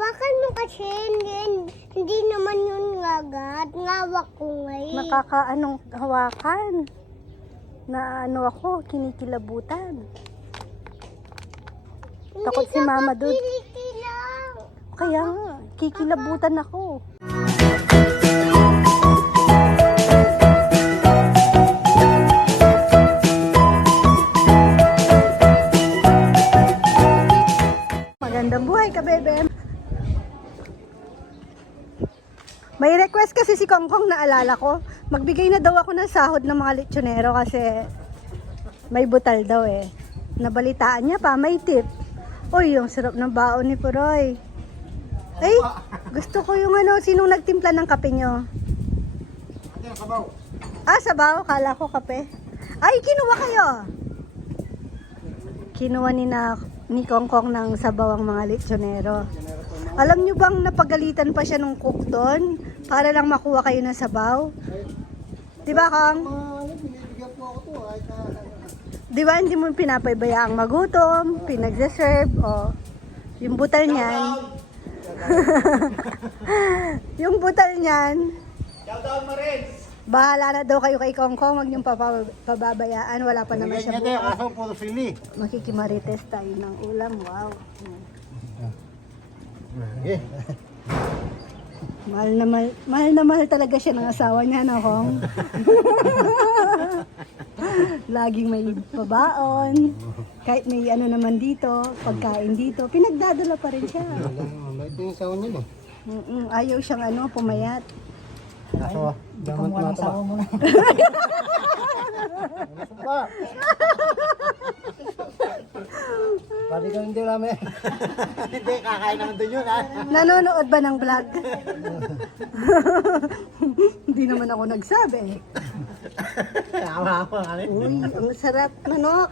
Bakit mo kasi hindi naman yun ngagat. Ngawak ko ngayon. Nakakaanong hawakan. Na ano ako, kinikilabutan. Takot si mama doon. Lang. Kaya nga, kikilabutan ako. Magandang buhay ka, bebe. May request kasi si Kongkong na alala ko. Magbigay na daw ako ng sahod ng mga lechonero kasi may butal daw eh. Nabalitaan niya pa, may tip. Uy, yung sarap ng baon ni Puroy. Ay, gusto ko yung ano, sinong nagtimpla ng kape nyo? Sabaw. Ah, sabaw, kala ko kape. Ay, kinuha kayo. Kinuha ni Kongkong ng sabaw ang mga lechonero. Alam nyo bang napagalitan pa siya nung cook doon para lang makuha kayo ng sabaw? Di ba, Kang? Binibigyan po ako to. Di ba hindi mo pinapaybayaang magutom, pinagdeserve, o yung butal niyan. Yung butal niyan. Shout out Marins. Bahala na daw kayo kay Kongkong, wag niyong pababayaan, wala pa naman siya Ganyan bukas. kaso puro sili. Makikimarites tayo ng ulam, wow. Okay. Mahal na mahal talaga siya ng asawa niya, no, Kong? Laging may pabaon. Kahit may ano naman dito, pagkain dito, pinagdadala pa rin siya. May tingsaw niyo no. Ayaw siyang ano, pumayat. Kaso, damat na ito ba? Sumpa. Pwede ka hindi namin. Hindi, kakain naman doon yun ha. Nanonood ba ng vlog? Hindi naman ako nagsabi. Hawa-hawa kami. Uy, ang sarap. Manok.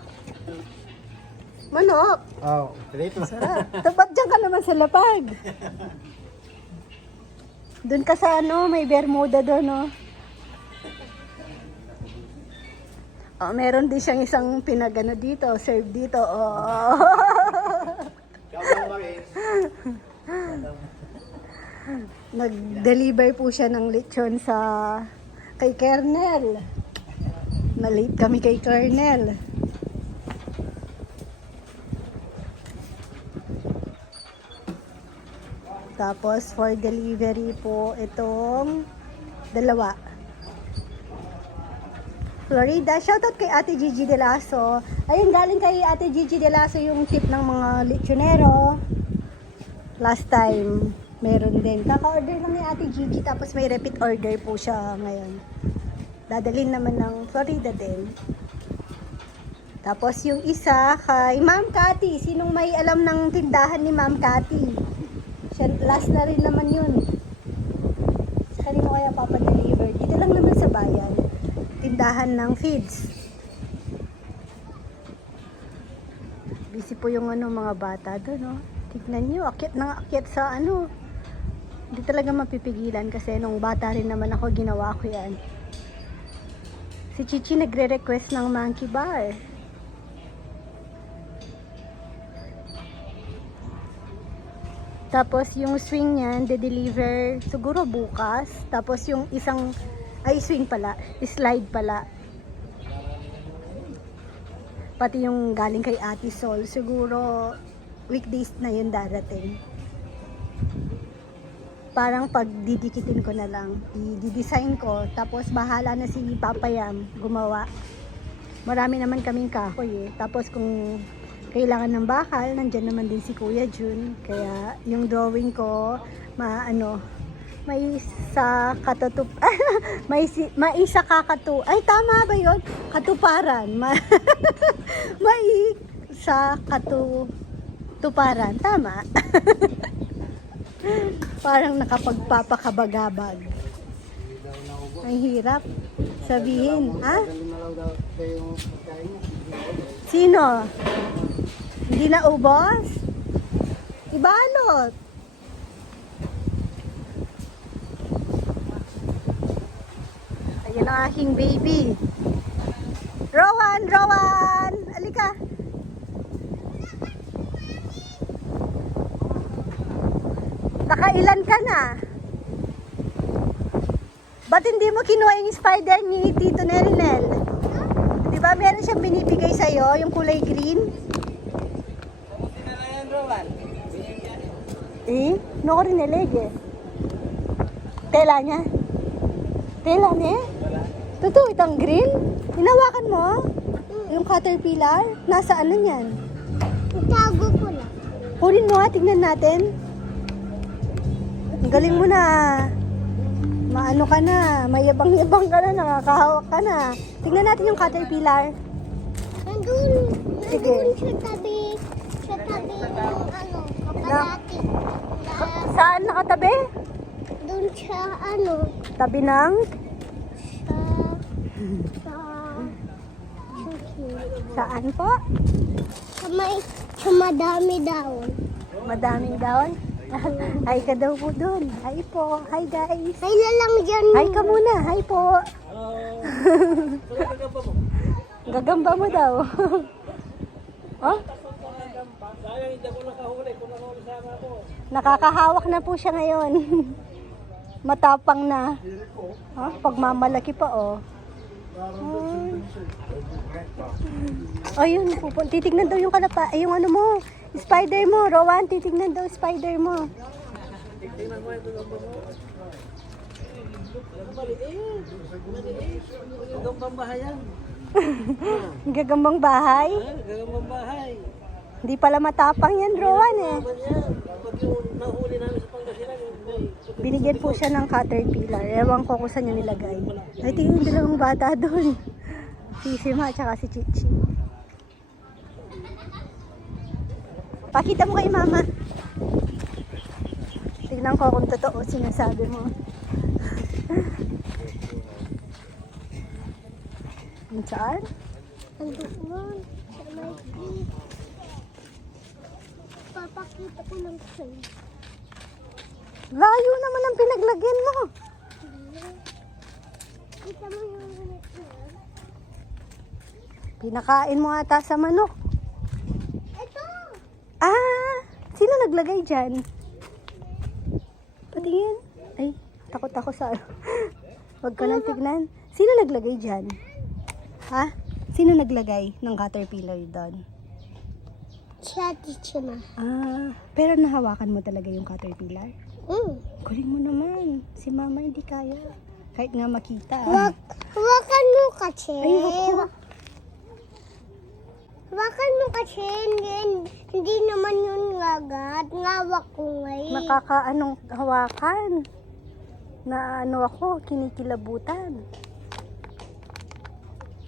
Manok. Oh, dito. Sarap. Tapat dyan ka naman sa lapag. Doon ka sa ano, may bermuda doon, no? Oh, meron din siyang isang pinagano dito, serve dito. Oh. Nag-deliver po siya ng lechon sa kay Kernel. Na-late kami kay Kernel. Tapos for delivery po itong dalawa. Florida. Shoutout kay Ate Gigi De Lasso. Ayun, galing kay Ate Gigi De Lasso yung tip ng mga lechonero. Last time, meron din. Kaka-order lang ni Ate Gigi, tapos may repeat order po siya ngayon. Dadalhin naman ng Florida din. Tapos yung isa kay Ma'am Cathy. Sinong may alam ng tindahan ni Ma'am Cathy? Siya, last na rin naman yun. Sa kanino kaya papadeliver? Dito lang naman sa bayan. Tindahan ng feeds. Busy po yung ano, mga bata doon, no? Tignan nyo, akyat ng akyat sa ano. Hindi talaga mapipigilan kasi nung bata rin naman ako, ginawa ko yan. Si Chichi nagre-request ng monkey bar. Tapos yung swing niyan, de-deliver siguro bukas. Tapos yung isang ay, swing pala. Slide pala. Pati yung galing kay Ate Sol. Siguro, weekdays na yun darating. Parang pag didikitin ko na lang. I-design ko. Tapos, bahala na si Papa Yam gumawa. Marami naman kaming kahoy eh. Tapos, kung kailangan ng bakal, nandyan naman din si Kuya Jun. Kaya, yung drawing ko, may isa katutup may isa kakatu ay tama ba yon, katuparan. May isa katuparan, tama. Parang nakapagpapakabagabag. Ang hirap sabihin, ha? Sino? Hindi na ubos? Ibalot. Ayan ang aking baby. Rowan! Rowan! Alika! Nakailan ka na? Ba't hindi mo kinuha yung spider ni Tito Nerinel? Di ba meron siyang binibigay sa'yo, yung kulay green? No ko rin nilig eh. Tela niya? Tela niya? Totoo, itang green? Hinawakan mo? Yung caterpillar? Nasa ano yan? Itago ko lang. Kunin mo nga, tignan natin. Ang galing mo na. Maano ka na, mayabang-yabang ka na, nakakahawak ka na. Tignan natin yung caterpillar. Nandun Sige. sa tabi ng ano, kapalati. Saan nakatabi? Doon sa ano, Tabi ng? sa Saan po? sa madami daon. Madaming daon. Hi ka daw po doon. Hi po. Hi guys. Ay na lang dyan. Hi ka muna. Hi po. Gagamba mo daw. Oh? Nakakahawak na po siya ngayon. Matapang na. Oh, pagmamalaki pa oh. Oh, yun. Titignan daw yung kalapa. Ay, yung ano mo. Spider mo. Rowan, titignan daw spider mo. Gagambang bahay yan. Gagambang bahay. Gagambang bahay. Hindi pala matapang yan, Rowan eh. Pag yung nahuli namin sa Pangasinan, Binigyan po siya ng caterpillar. Ewan ko kung saan niya nilagay. Ay, tingin yung dalawang bata doon. Si Sima at saka si Chichi. Pakita mo kay Mama. Tignan ko kung totoo sinasabi mo. Saan? Nandun sa may clip. Papakita ko lang sa'yo. Layo naman ang pinaglagyan mo. Kita mo yung ulit na yan? Pinakain mo ata sa manok. Ito! Ah! Sino naglagay dyan? Patingin. Ay, takot ako sa Huwag ka nang tignan. Sino naglagay dyan? Ha? Sino naglagay ng caterpillar doon? Siya, teacher na. Ah, pero nahawakan mo talaga yung caterpillar? Kuling mo naman. Si Mama hindi kaya. Kahit nga makita. Hawakan mo kasi. Ay, wag ko. Hawakan mo kasi. Hindi naman yun ngagat. Ngawak ko ngayon. Nakakaanong hawakan. Na ano ako, kinikilabutan.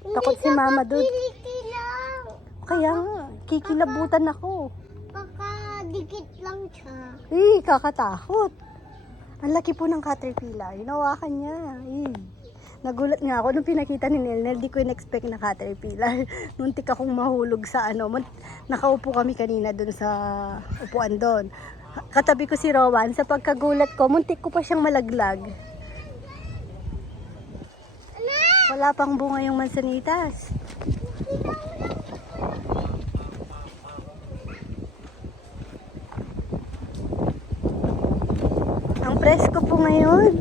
Takot si Mama doon. Kiliti lang. Kaya nga, kikilabutan ako. Baka dikit lang siya. Kakatakot. Ang laki po ng caterpillar. Hinawakan niya. Nagulat nga ako nung pinakita ni Nelnel. Di ko in-expect na caterpillar. Muntik akong mahulog sa ano. Nakaupo kami kanina dun sa upuan doon. Katabi ko si Rowan. Sa pagkagulat ko, muntik ko pa siyang malaglag. Wala pang bunga yung mansanitas. Ang presko po ngayon.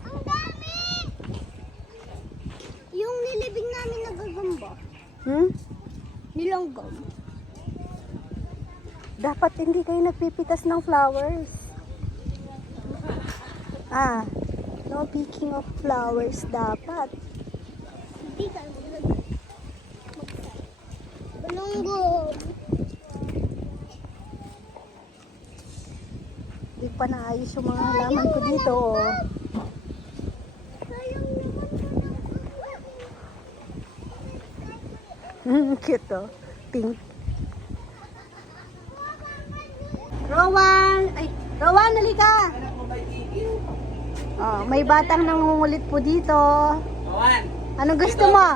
Ang dami! Yung nilibing namin nagagamba. Nilanggam. Dapat hindi kayo nagpipitas ng flowers. No picking of flowers dapat. Hindi ka balunggong. Hindi pa naayos yung mga halaman ko dito. Sayang naman. Cute oh. Pink. Rowan! Ay, Rowan, halika! Oh, may batang nangungulit po dito. Rowan, Anong gusto mo?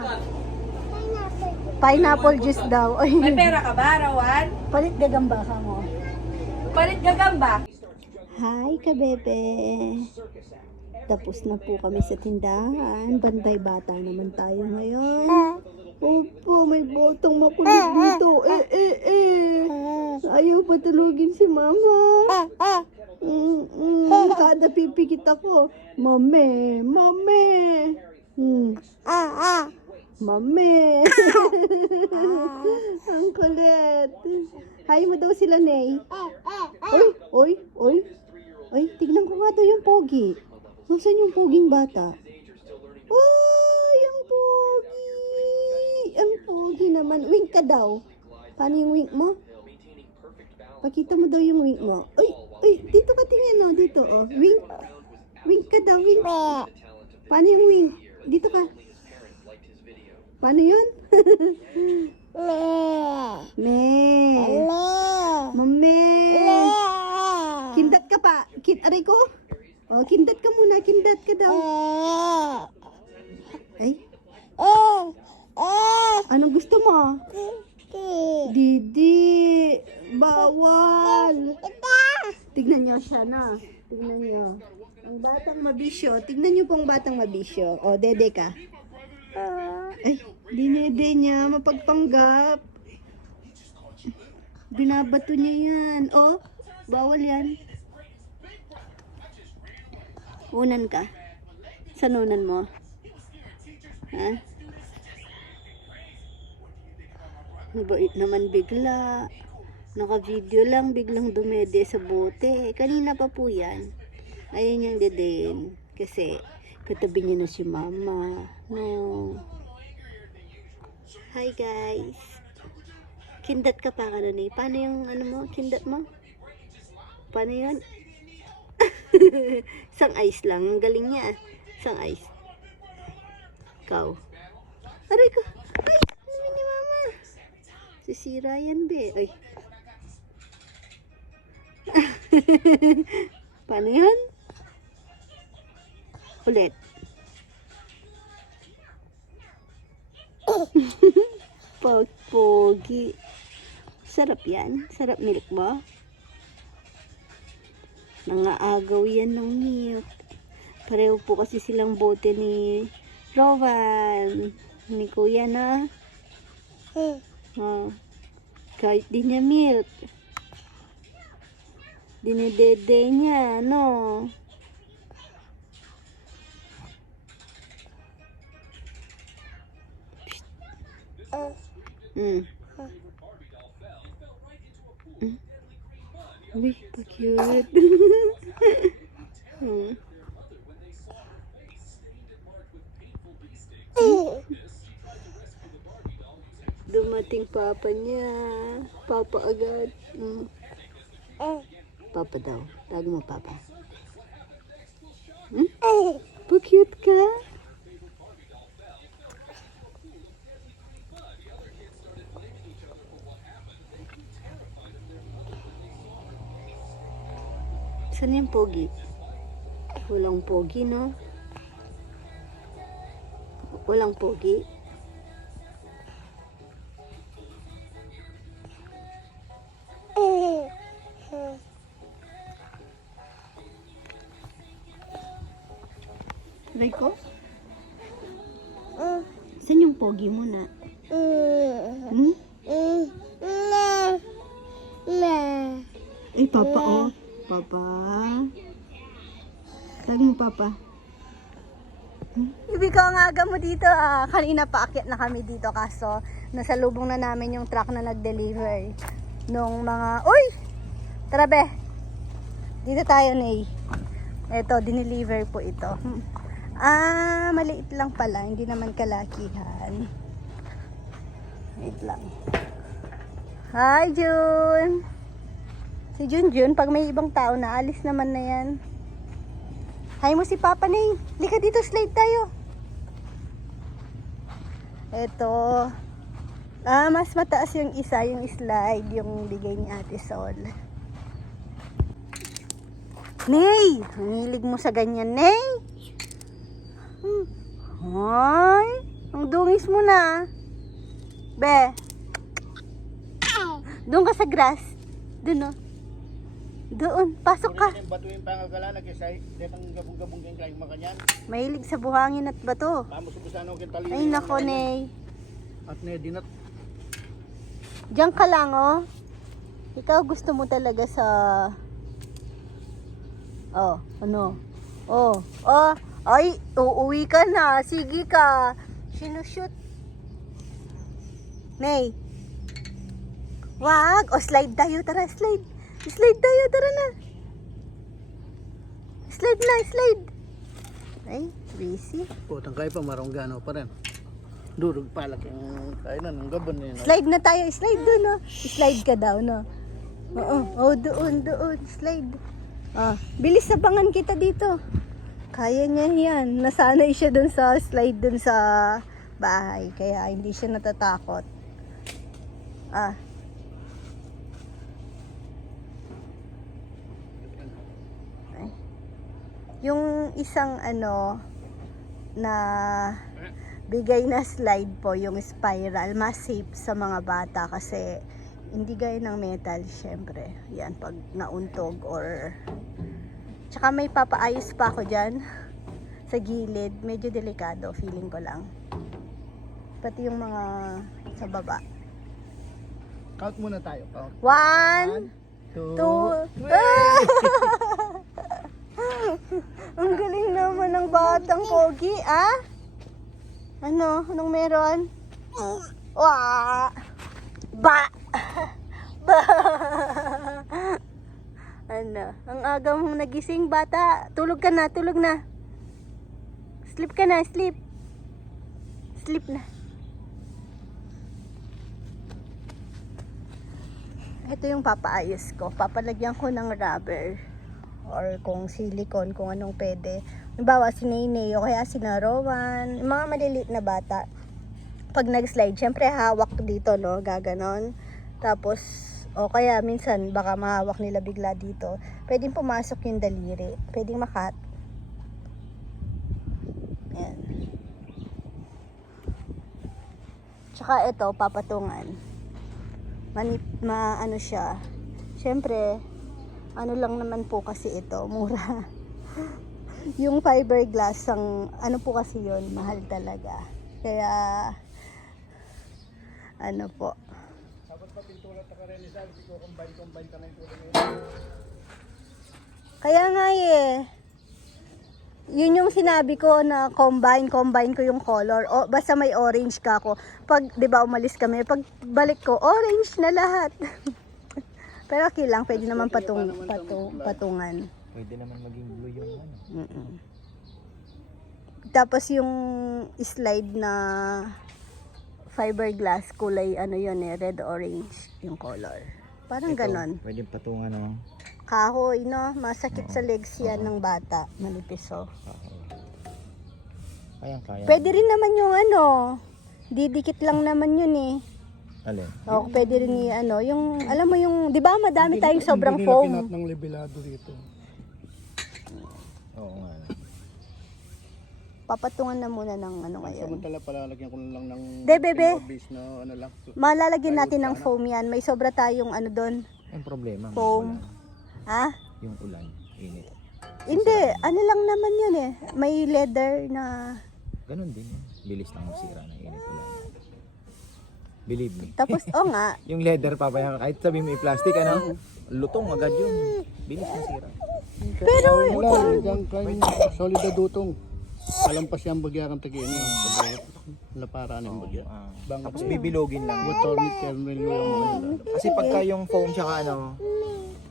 Pineapple juice daw. Ay, may pera ka ba, Rowan? palit gagamba ka mo. Palit gagamba. Hi, kabebe. Tapos na po kami sa tindahan. Banday bata naman tayo ngayon. Opo, may botong makulit dito. Ayaw patulugin si mama. Kada pipikit ako. Mame, mame. Mame. Ang kulit. Hay mo daw sila, Nay. Oy. Ay, tignan ko nga daw yung pogi. Nasaan yung poging bata? Ay, ang pogi. Ang pogi naman. Wink ka daw. Paano yung wink mo? Pakita mo daw yung wink mo. Ay, dito ka tingin, no? Dito, oh. Wink. Wink ka daw, wink. Paano yung wink? Dito ka. Paano yun? Me. Mame. Kindat ka pa. Aray ko. Oh, kindat ka muna. Kindat ka daw. Ay. Anong gusto mo? Didi. Bawal. Tignan niyo siya na. Tignan niyo. Ang batang mabisyo. Tignan niyo pong batang mabisyo. O, dede ka. Ay, dinede niya. Mapagpanggap. Binabato niya yan. O, bawal yan. Unan ka. Saan unan mo? Ha? Naman bigla. Naka-video lang, biglang dumede sa bote. Kanina pa po yan. Ayun yung dedein. Kasi, katabi niya na si mama. No. Hi guys. Kindat ka pa ka na eh. Paano yung ano mo? Kindat mo? Paano yun? Isang ice lang. Ang galing niya. Isang ice. Ikaw. Aray ko. Ay, ano ni mama? Sisira yan, be. Ay. Paano yun? Ulit. Pogi. Sarap yan. Sarap milk ba? Nangaagaw yan ng milk. Pareho po kasi silang bote ni Rowan. Ni Kuya na. Kahit di niya milk. Dinidede niya, no? Uy, pa-cute. Dumating papa niya. Papa agad. Papa daw. Tawag mo papa. Pa-cute ka. Saan yung pogi? Walang pogi, no? Walang pogi. Rico? Saan yung pogi mo na? Ay, papa, oh. Papa. Tawag mo, papa. Ibig ko ang aga mo dito. Kanina paakyat na kami dito kaso nasalubong na namin yung truck na nag-deliver nung mga... Uy! Tara be! Dito tayo, Nay. Ito, dineliver po ito. Maliit lang pala. Hindi naman kalakihan. Wait lang. Hi, June! Si Junjun, pag may ibang tao na, alis naman na yan. Hi mo si Papa Nay. Lika dito, slide tayo. Ito. Mas mataas yung isa, yung slide, yung bigay ni Ate Sol. Nay! Ang hilig mo sa ganyan, Nay. Ay! Ang dungis mo na. Be. Doon ka sa grass. Doon, oh. Doon, pasok ka. Batuin pa nga kala nag-isay, detang gabong-gabong yung kain makanyan. Mahilig sa buhangin at bato. Tamo sa busano kin tali. Ay nako, Nay. At nedinat. Diyan ka lang, oh. Ikaw gusto mo talaga sa... Oh, ano? Oh, ay, uuwi ka na. Sige ka. Sinushoot. Nay. Wag. O, slide tayo. Tara, slide. Slide tayo. Tara na. Slide na, slide. Ay, busy. Putang kayo pa, marunggano pa rin. Durog palak yung kainan, ng gaban na yun. Slide na tayo. Slide doon, no? Slide ka daw, no? Oo. Oh, doon. Slide. Ah, bilis sabangan kita dito. Kaya niya yan. Nasanay siya doon sa slide doon sa bahay. Kaya hindi siya natatakot. Ah. Ay. Yung isang ano na bigay na slide po, yung spiral, mas safe sa mga bata kasi hindi gaya ng metal, syempre. Yan, pag nauntog or... Tsaka may papaayos pa ako dyan sa gilid. Medyo delikado, feeling ko lang. Pati yung mga sa baba. Count muna tayo. Count. 1, 2, Ang galing naman ng batang pogi, ah? Ano? Anong meron? Wah! Ba! Ba! Ano? Ang aga mong nagising, bata. Tulog ka na, tulog na. Sleep ka na, sleep. Sleep na. Ito yung papaayos ko. Papalagyan ko ng rubber. Or kung silicone, kung anong pwede. Halimbawa, si Nene, o kaya si Rowan. Yung mga maliliit na bata. Pag nag-slide, syempre hawak to dito, no? Gaganon. Tapos, o kaya minsan, baka mahawak nila bigla dito. Pwedeng pumasok yung daliri. Pwedeng makat. Ayan. Tsaka ito, papatungan. Ano siya. Syempre, ano lang naman po kasi ito, mura. Yung fiberglass, ano po kasi yun, mahal talaga. Kaya, ano po. Kaya nga yun yung sinabi ko na combine ko yung color. O, basta may orange ka ako. Pag, di ba, umalis kami, pag balik ko, orange na lahat. Pero okay lang, pwede naman patungan. Pwede naman maging blue yung ano. Mm-mm. Tapos yung slide na fiberglass, kulay ano yun red orange yung color. Parang ganon. Pwede patungan, no? Kahoy, no? Masakit sa legs yan ng bata. Manipis, oh. Kaya. Pwede rin naman yung ano, didikit lang naman yun eh. Alin? O, pwede rin yung, alam mo yung, di ba madami tayong sobrang foam? ng libelado dito. Oo nga. Papatungan na muna ng ano ngayon. Samantala palalagyan ko lang ng bebe. base na ano lang. Malalagyan natin ng foam yan. May sobra tayong ano doon. Ang problema. Foam. Ha? Yung ulan, init. Hindi, ano lang naman yun eh. May leather na... Ganon din. Bilis lang masira ng init ulan. Believe me. Tapos, nga. Yung leather papaya, kahit sabi mo plastic, ano? Lutong agad yun. Bilis masira. Pero, solid na dutong. Alampas yung bagyakan tagiin yun. Lapara ng bagya. Tapos bibilogin lang. Kasi pagka yung foam tsaka ano,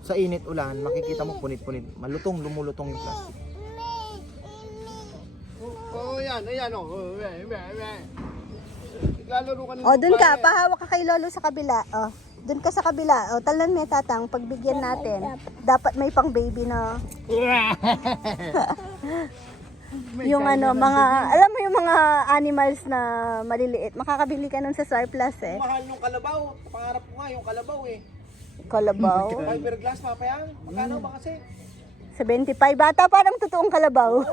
sa init ulan, makikita mo punit-punit. Malutong, lumulutong yung plastic. Oo, yan. Ayan, o. Lalaro ka ng dun ka. Pahawak ka kay Lolo sa kabila. Dun ka sa kabila. Talan may tatang. Pagbigyan natin. Dapat may pang baby na. Yung ano, mga, alam mo yung mga animals na maliliit. Makakabili ka nun sa surplus eh. Mahal nung kalabaw. Pangarap ko nga yung kalabaw eh. Kalabaw. Fiberglass, papayang. Magkano ba kasi? 75 bata, parang totoong kalabaw.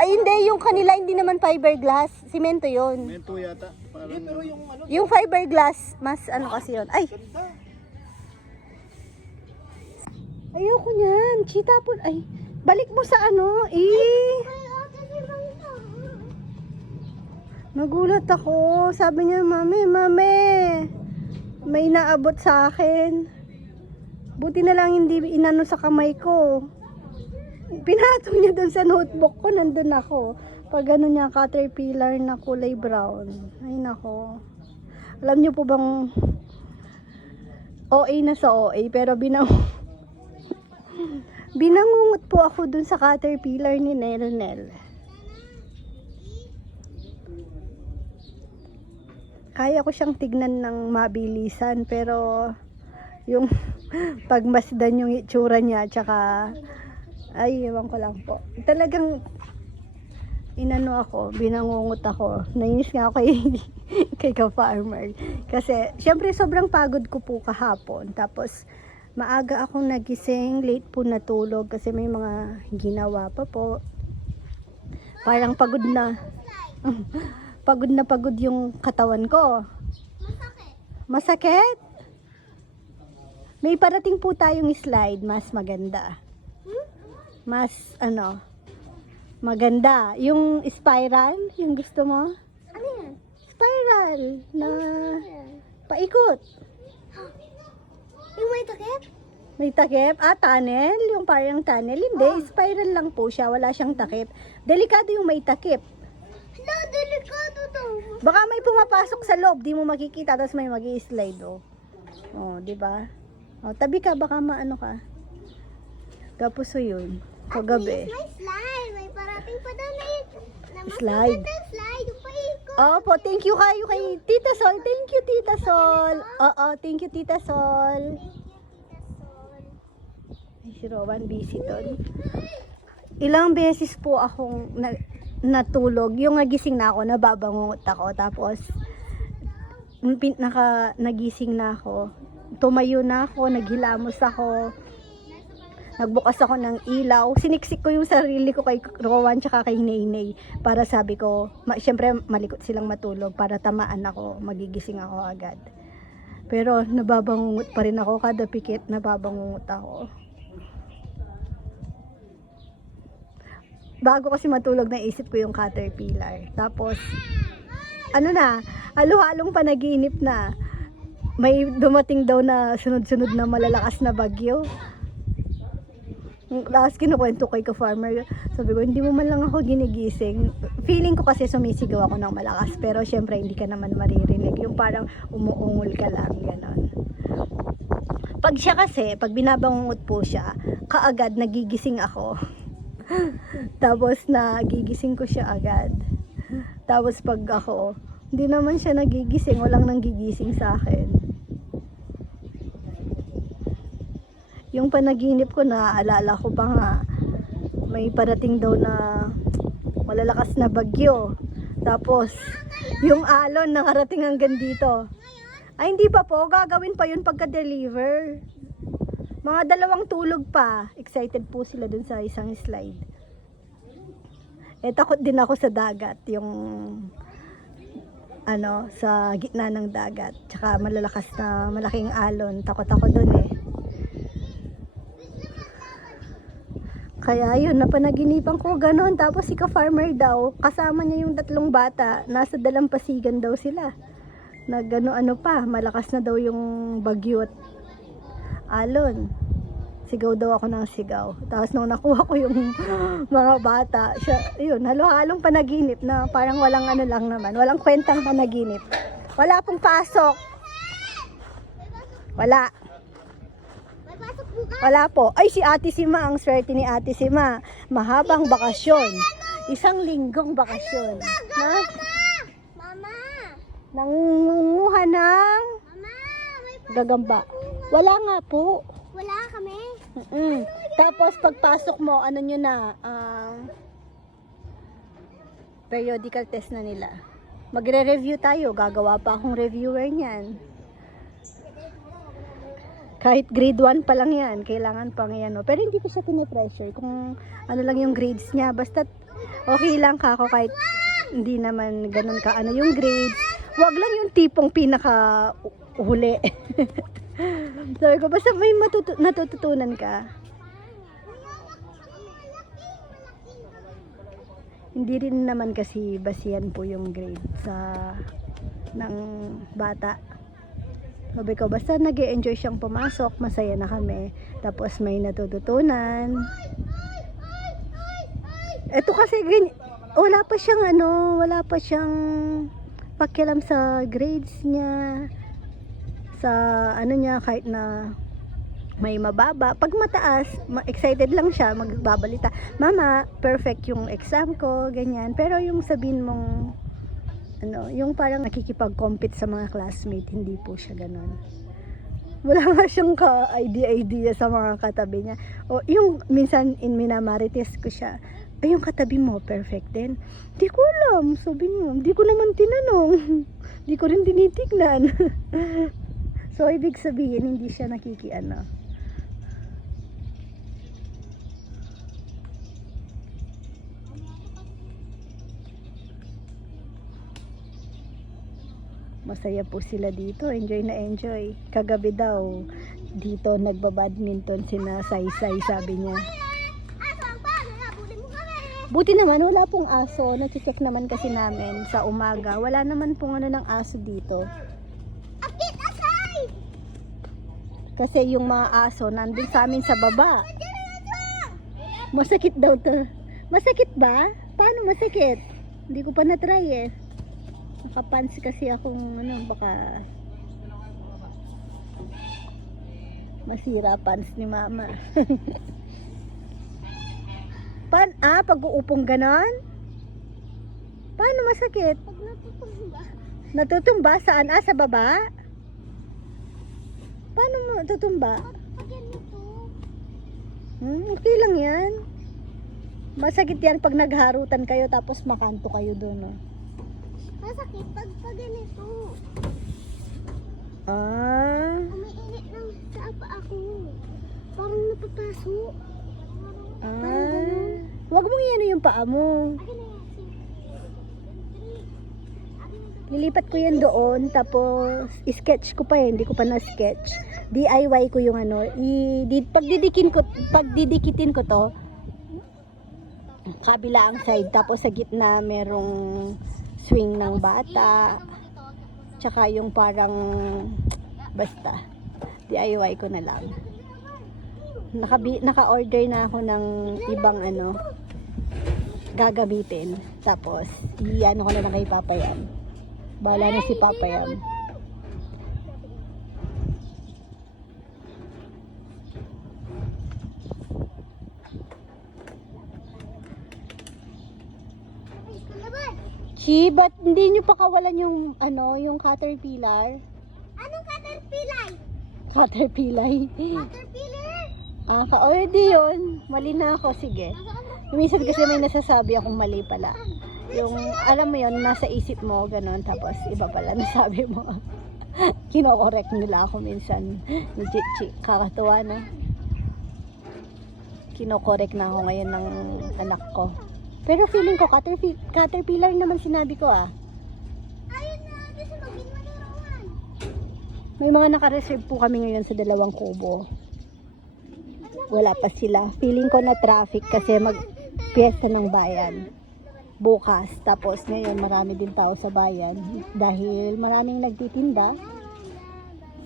Ay hindi, yung kanila hindi naman fiberglass. Simento yun. Mento yata. Pero yung ano, Yung fiberglass, mas ano kasi yun. Ay, ganda. ayoko niyan. Cheetah po. Ay, balik mo sa ano. Nagulat ako. Sabi niya, mami, may naabot sa akin. Buti na lang hindi inano sa kamay ko. Pinatong niya dun sa notebook ko, nandun ako. Pag ano niya, caterpillar na kulay brown. Ay nako. Alam niyo po bang OA na sa OA, pero binangungot po ako dun sa caterpillar ni Neronel. Kaya ko siyang tignan ng mabilisan, pero yung pagmasdan yung itsura niya, tsaka ay, ewan ko lang po. Talagang inano ako, binangungot ako. Nainis nga ako kay ka-farmer. Kasi, syempre sobrang pagod ko po kahapon. Tapos, maaga akong nagising, late po natulog kasi may mga ginawa pa po. Parang pagod na. Pagod yung katawan ko. Masakit? May parating po tayong slide, mas maganda. Mas, maganda. Yung spiral, yung gusto mo? Ano yan? Spiral, na paikot. Yung may takip? May takip? Tunnel? Yung parang tunnel? Hindi, spiral lang po siya, wala siyang takip. Delikado yung may takip. Hala, delikado to. Baka may pumapasok sa loob, di mo makikita, tapos may magi-slide, oh. Oh, di ba? Oh, tabi ka, baka maano ka. Tapos so yun, kagabi. May slide. May parating pa daw na yun. Slide. Slide. Yung paikot. Opo, thank you kayo kay Tita Sol. Thank you, Tita Sol. Oo, thank you, Tita Sol. Ay, si Rowan busy doon. Ilang beses po akong natulog. Yung nagising na ako, nababangungot ako. Tapos, nagising na ako. Tumayo na ako, naghilamos ako. Nagbukas ako ng ilaw. Siniksik ko yung sarili ko kay Rowan tsaka kay Naynay. Para sabi ko, syempre malikot silang matulog. Para tamaan ako, magigising ako agad. Pero nababangungot pa rin ako. Kada pikit, nababangungot ako. Bago kasi matulog, naisip ko yung caterpillar. Tapos, halo-halong panaginip na. May dumating daw na sunod-sunod na malalakas na bagyo. Last kinukwento kay ka-farmer, sabi ko, hindi mo man lang ako ginigising. Feeling ko kasi sumisigaw ako ng malakas, pero syempre hindi ka naman maririnig. Yung parang umuungol ka lang, gano'n. Pag siya kasi, pag binabangungot po siya, kaagad nagigising ako. Tapos nagigising ko siya agad. Tapos pag ako, hindi naman siya nagigising, walang nanggigising sa akin. Yung panaginip ko, naaalala ko pa nga, may parating daw na malalakas na bagyo. Tapos, yung alon nakarating hanggang dito. Ay, hindi pa po, gagawin pa yun pagka-deliver. Mga 2 tulog pa. Excited po sila dun sa isang slide. Takot din ako sa dagat. Yung, sa gitna ng dagat. Tsaka malalakas na malaking alon. Takot ako dun eh. Kaya yun, napanaginipan ko ganon. Tapos si ka-farmer daw, kasama niya yung 3 bata. Nasa dalampasigan daw sila. Nag-ano pa, malakas na daw yung bagyo at alon. Sigaw daw ako ng sigaw. Tapos nung nakuha ko yung mga bata, yun, halo-halong panaginip na parang walang lang naman. Walang kwentang panaginip. Wala pong pasok. Wala. May pasok bukas. Wala po. Ay, si Ate Sima, ang swerte ni Ate Sima. Mahabang bakasyon. 1 linggong bakasyon. Na? Mama. Nangunguha ng Mama. May pasok. gagamba. Wala nga po. Wala kami. Tapos pagpasok mo, nyo na, periodical test na nila. Magre-review tayo. Gagawa pa akong reviewer niyan. Kahit grade 1 pa lang yan, kailangan pang yan. Pero hindi ko siya pinipressure kung ano lang yung grades niya. Basta okay lang ka ako kahit hindi naman ganun ka yung grades. Wag lang yung tipong pinaka huli. Sabi ko, basta may natututunan ka. Hindi rin naman kasi basihan po yung grade ng bata. Sabi ko, basta nag-e-enjoy siyang pumasok, masaya na kami. Tapos may natututunan. Ito kasi, wala pa siyang pakialam sa grades niya. Sa niya, kahit na may mababa. Pag mataas, excited lang siya, magbabalita. Mama, perfect yung exam ko, ganyan. Pero yung sabihin mong, yung parang nakikipag-compete sa mga classmate, hindi po siya ganon. Wala nga siyang ka-idea sa mga katabi niya. O yung minsan minamarites ko siya, ay yung katabi mo, perfect din. Di ko alam, sabi niyo, di ko naman tinanong. Di ko rin tinitignan. So, ibig sabihin, hindi siya nakikiano. Masaya po sila dito, enjoy na enjoy. Kagabi daw, dito nagbabadminton sina Saysay, sabi niya. Buti naman, wala pong aso. Nachicheck naman kasi namin sa umaga. Wala naman pong ng aso dito. Kasi yung mga aso, nandun sa amin sa baba. Masakit daw to. Masakit ba? Paano masakit? Hindi ko pa na-try eh. Nakapants kasi akong baka masira pants ni mama. Pag-uupong ganon? Paano masakit? Pag natutumba. Natutumba? Saan? Sa baba? Paano mo tutumba? Pag ganito. Okay lang yan. Masakit yan pag nagharutan kayo tapos makanto kayo doon. Masakit pag ganito. Umiinit lang sa apa ako. Parang napapaso. Huwag mong yan yung paa mo. Lilipat ko yan doon, tapos sketch ko pa hindi ko pa na-sketch. DIY ko yung pagdidikitin ko to, kabila ang side, tapos sa gitna merong swing ng bata, tsaka yung parang, basta, DIY ko na lang. Naka-order na ako ng ibang gagamitin, tapos iyan ko na lang kay Papa Yam. Bahala na si Papa Yam. Chi, ba't hindi nyo pa kawalan yung yung caterpillar? Anong caterpillar? Caterpillar. Caterpillar? Already yun. Mali na ako, sige. Minsan kasi may nasasabi akong mali pala. Yung, alam mo yun, nasa isip mo, ganon, tapos iba pala nasabi mo. Kino-correct nila ako minsan. Ni Chichi, kakatuwa na. Kino-correct na ako ngayon ng anak ko. Pero feeling ko, caterpillar naman sinabi ko Ayun na, kasi maging. May mga naka-reserve po kami ngayon sa 2 kubo. Wala pa sila. Feeling ko na traffic kasi mag-fiesta ng bayan. Bukas. Tapos ngayon marami din tao sa bayan. Dahil maraming nagtitinda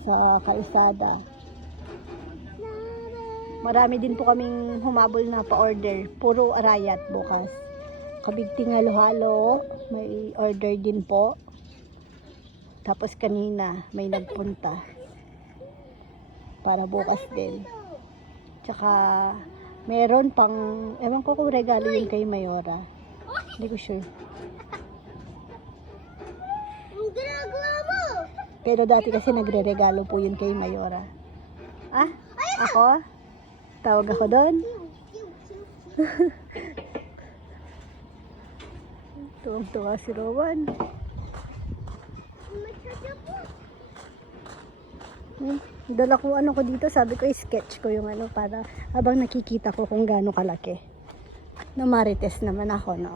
sa kalsada. Marami din po kaming humabol na pa-order. Puro arayat bukas. Kabigting halo-halo. May order din po. Tapos kanina may nagpunta. Para bukas din. Tsaka meron pang, ewan ko kung regalo yun kay Mayora. Hindi ko sure. Ang ginagawa mo? Pero dati kasi nagre-regalo po yun kay Mayora. Ako? Tawag ako doon? Tuwang-tuwa si Rowan. Dala ko ko dito, sabi ko sketch ko yung para habang nakikita ko kung gaano kalaki. Na marites naman ako, no?